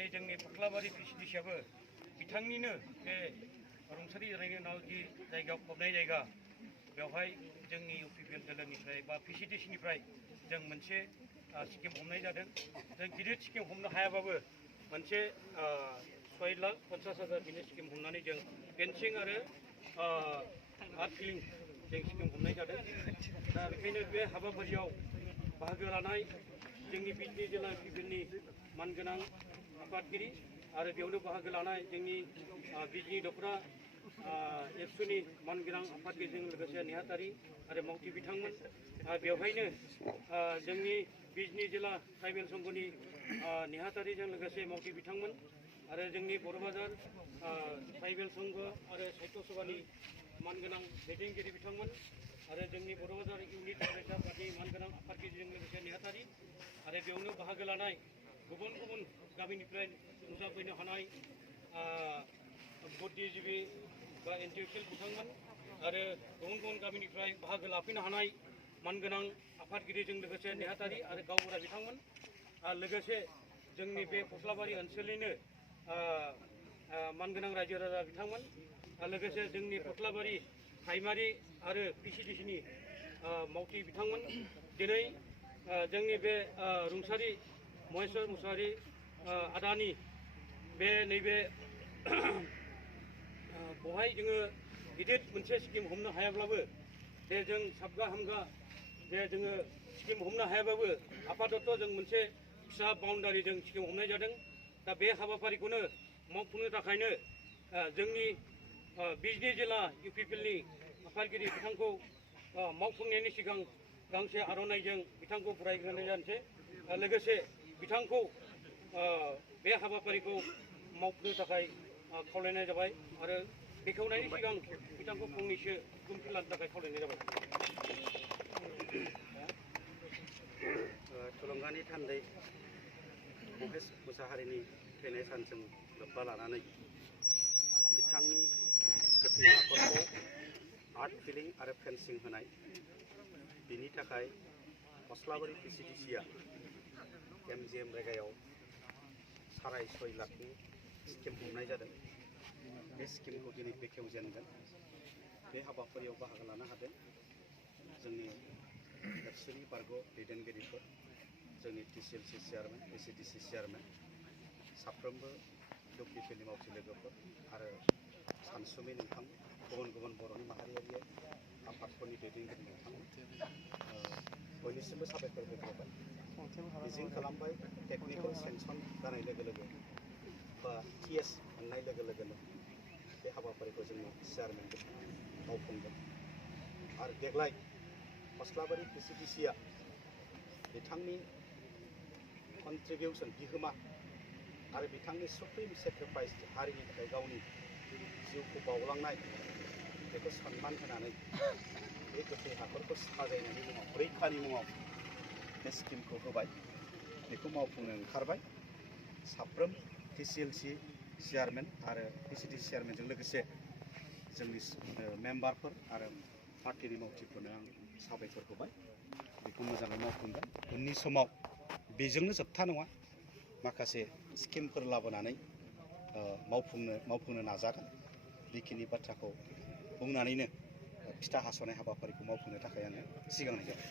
दिनै जोंनि फख्लाबारि पिसिडिसियाबो बिथांनिनो बे रुंसारि जानायनि उनाव जि जायगायाव फबनाय जायगा बेवहाय जोंनि इउपिपिएल दोलोनिफ्राय बा पिसिडिसिनिफ्राय जों मोनसे स्किम हमनाय जादों। जों गिदिर स्किम हमनो हायाबाबो मोनसे 6,50,000 बिनि स्किम हमनानै जों फेन्सिं आरो आर्ट फिलिं जों स्किम हमनाय जादों। दा बेखायनो बे हाबाफारियाव बाहागो लानाय जोंनि बिजनि जिल्ला इउपिपिएलनि मानगोनां आफादगिरि आरो बेयावनो बाहागो लानाय जोंनि बिजनि दख'रा एबसुनि मानगोनां आफादगिरिजों लोगोसे नेहाथारि आरो मावथि बिथांमोन बेवहायनो जोंनि बिजनि जिल्ला ट्राइबेल संघनि नेहाथारिजों लोगोसे मावथि बिथांमोन आरो जोंनि बर'बाजार ट्राइबेल संघ आरो साहित्य सभानि मानगोनां दैदेनगिरि बिथांमोन आरो जोंनि बर'बाजार इउनिट फरायसा आफादनि मानगोनां आफादगिरिजों लोगोसे नेहाथारि आरो बेयावनो बाहागो लानाय गुबुन गुबुन गामिनिफ्राय नुजाफैनो हानाय बुद्धिजीबि बा इन्टेलेक्सुयेल बिथांमोन आरो गुबुन गुबुन गामिनिफ्राय बाहागो लाफैनो हानाय मानगोनां आफादगिरिजों लोगोसे नेहाथारि आरो गावबुरा बिथांमोन लोगोसे जोंनि बे फस्लाबारि ओनसोलनिनो मानगोनां रायजो राजा बिथांमोन लोगोसे जोंनि फस्लाबारि प्राइमारि आरो पिसिडिसिनि मावथि बिथांमोन दिनै जोंनि बे रुंसारि महेश्वर मुसाहारि आदानि बे नैबे बहाय जोङो गिदिर मोनसे स्किम हमनो हायाब्लाबो बे जों साबगा हामगा बे जोङो स्किम हमनो हायाबाबो आपातत जों मोनसे फिसा बाउन्डारि जों स्किम हमनाय जादों। दा बे हाबाफारिखौनो मावफुंनो थाखायनो जोंनि बिजनि जिल्ला इउपिपिएलनि आफादगिरि बिथांखौ मावफुंनायनि सिगां गांसे आर'नाइजों बिथांखौ बरायग्रोनाय जानोसै लोगोसे बिथांखौ बे हाबाफारिखौ मावफुंनो थाखाय खावलायनाय जाबाय आरो बेखेवनायनि सिगां बिथांखौ फंनैसो बुंथि लानो थाखाय खावलायनाय जाबाय। थुलुंगानि थान्दै महेश मुसाहारिनि थैनाय सानजों लोब्बा लानानै बिथांनि गोथै हाखरखौ आर्ट फिलिं आरो फेन्सिं होनाय बिनि थाखाय फस्लाबारि पिसिडिसिया MGM जायगायाव 6.5 लाखनि स्किम हमनाय जादों। बे स्किमखौ दिनै बेखेवजेनगोन। बे हाबाफारियाव बाहागो लानो हादों जोंनि एबसुनि बारग' दैदेनगिरिफोर, जोंनि TCLC चेयारमेन, ACDC चेयारमेन, साफ्रोमबो इउपिपिएलनि मावथि लोगोफोर आरो सानसुमै नोंथां, गुबुन गुबुन बर'नि माहारियारि आफादफोरनि दैदेनगिरि नोंथांमोन बयनिसिमबो साबायखर होग्रोबाय। मिजिं खालामबाय टेकनिकेल सेंसन जानाय लोगो लोगो बा TS मोननाय लोगो लोगोनो बे हाबाफारिखौ जोंनि चेयारमेन बिथाङा मावफुंगोन आरो देग्लाय फस्लाबारि पिसिडिसिया बिथांनि कन्ट्रिबिउसन बिहोमा आरो बिथांनि सुप्रिम सेक्रिफाइस हारिनि थाखाय गावनि जिउखौ बावलांनाय बेखौ सन्मान होनानै बे गोथै हाखरखौ साजायनायनि मुङाव रैखानि मुङाव बे स्किमखौ होबाय। बेखौ मावफुंनो ओंखारबाय। साफ्रोम TCLC चेयारमेन आरो PCDC चेयारमेनजों लोगोसे जोंनि मेम्बारफोर आरो पार्टिनि मावथिफोरनो आं साबायखर होबाय। बेखौ मोजाङै मावफुंगोन। उननि समाव बेजोंनो जोबथा नङा, माखासे स्किमफोर लाबोनानै मावफुंनो नाजागोन। बेखिनि बाथ्राखौ बुंनानैनो फिथा हास'नाय हाबाफारिखौ मावफुंनो थाखाय आङो सिगांनाय जाबाय।